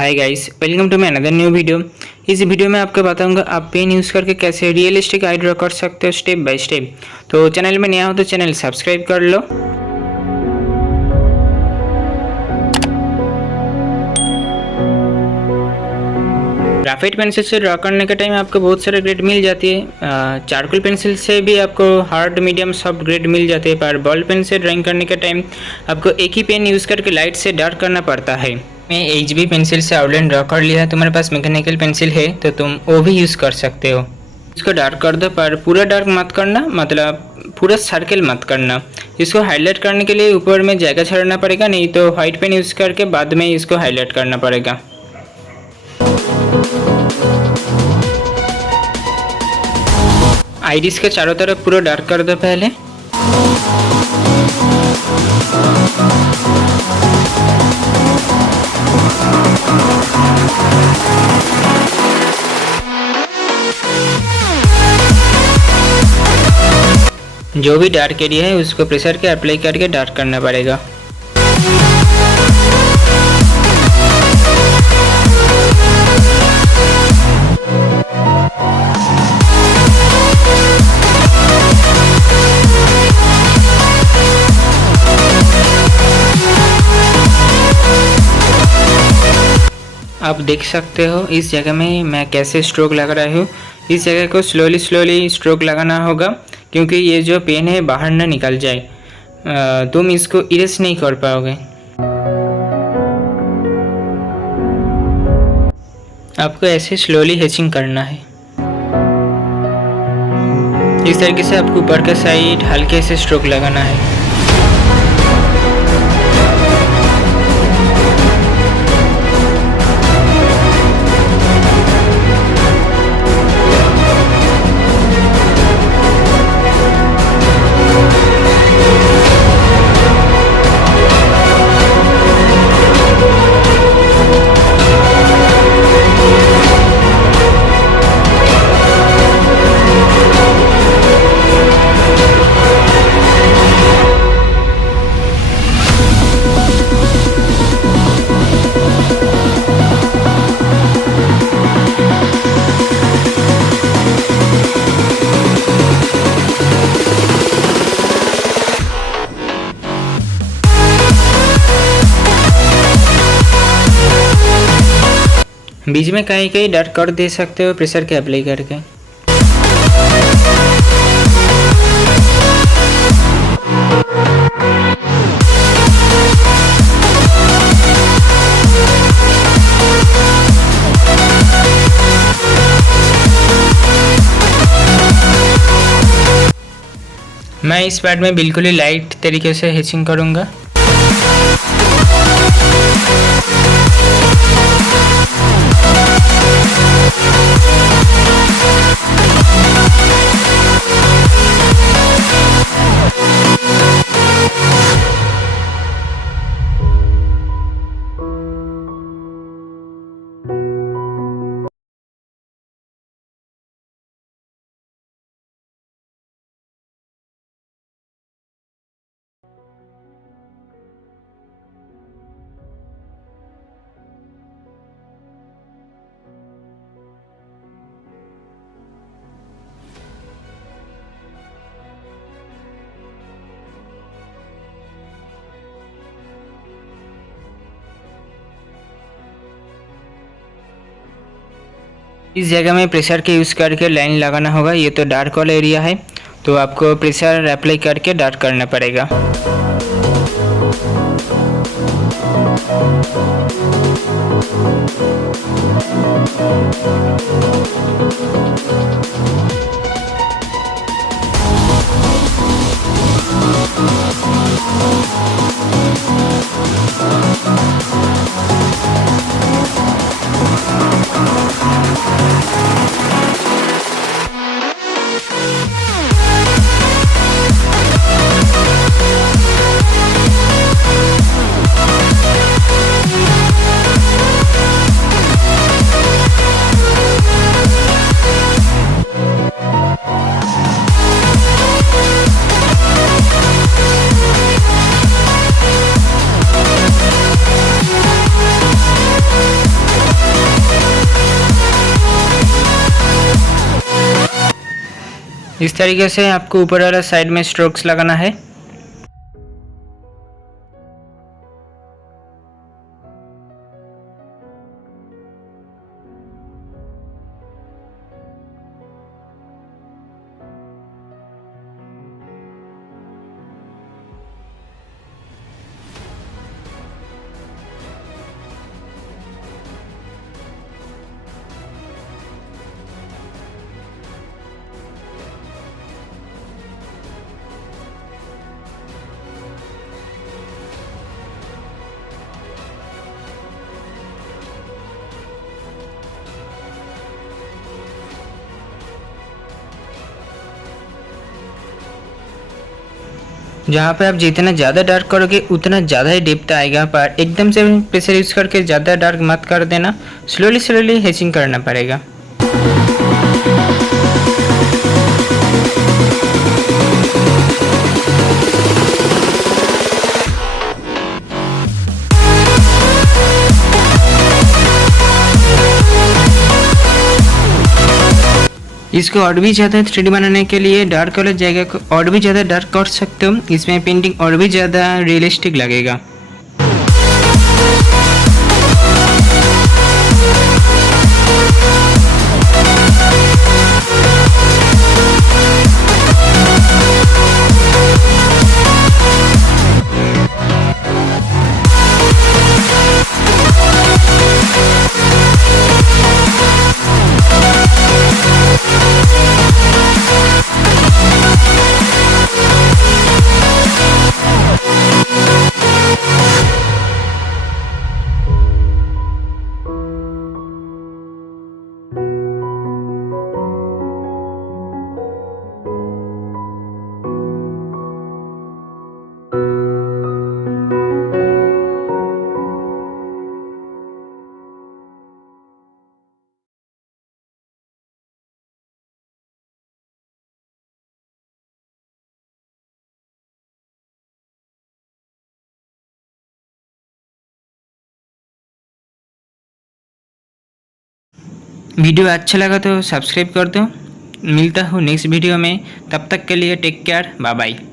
Hi guys, welcome to my another new video. इस video में आपको बताऊंगा आप पेन यूज़ करके कैसे रियलिस्टिक आई ड्रॉ कर सकते हो स्टेप बाय स्टेप। तो चैनल में नया हो तो चैनल सब्सक्राइब कर लो। ग्राफाइट पेंसिल से ड्रॉ करने के टाइम आपको बहुत सारे ग्रेड मिल जाती है। चारकोल पेंसिल से भी आपको हार्ड, मीडियम, सॉफ्ट ग्रेड मिल जाते हैं, पर बॉल पेन से ड्राइंग करने के टाइम आपको एक ही पेन यूज़ करके लाइट से डार्क करना पड़ता है। मैं HB पेंसिल से आउटलाइन ड्रॉ कर लिया है। तुम्हारे पास मैकेनिकल पेंसिल है तो तुम वो भी यूज़ कर सकते हो। इसको डार्क कर दो, पर पूरा डार्क मत करना, मतलब पूरा सर्कल मत करना। इसको हाईलाइट करने के लिए ऊपर में जगह छोड़ना पड़ेगा, नहीं तो व्हाइट पेन यूज़ करके बाद में इसको हाईलाइट करना पड़ेगा। आइरिस के चारों तरफ पूरा डार्क कर दो पहले। जो भी डार्क एरिया है उसको प्रेशर के अप्लाई करके डार्क करना पड़ेगा। आप देख सकते हो इस जगह में मैं कैसे स्ट्रोक लगा रहा हूँ। इस जगह को स्लोली स्ट्रोक लगाना होगा, क्योंकि ये जो पेन है बाहर ना निकल जाए। तुम इसको इरेज नहीं कर पाओगे। आपको ऐसे स्लोली हेचिंग करना है। इस तरीके से आपको ऊपर के साइड हल्के से स्ट्रोक लगाना है। बीच में कहीं कहीं डार्क कर दे सकते हो प्रेशर के अप्लाई करके। मैं इस पार्ट में बिल्कुल ही लाइट तरीके से हेचिंग करूँगा। इस जगह में प्रेशर के यूज़ करके लाइन लगाना होगा। ये तो डार्क वाला एरिया है, तो आपको प्रेशर अप्लाई करके डार्क करना पड़ेगा। इस तरीके से आपको ऊपर वाला साइड में स्ट्रोक्स लगाना है। जहाँ पे आप जितना ज़्यादा डार्क करोगे उतना ज़्यादा ही डेप्थ आएगा, पर एकदम से प्रेशर यूज़ करके ज़्यादा डार्क मत कर देना, स्लोली स्लोली हेचिंग करना पड़ेगा। इसको और भी ज़्यादा 3D बनाने के लिए डार्क वाला जगह को और भी ज़्यादा डार्क कर सकते हो, इसमें पेंटिंग और भी ज़्यादा रियलिस्टिक लगेगा। वीडियो अच्छा लगा तो सब्सक्राइब कर दो। मिलता हूँ नेक्स्ट वीडियो में, तब तक के लिए टेक केयर, बाय बाय।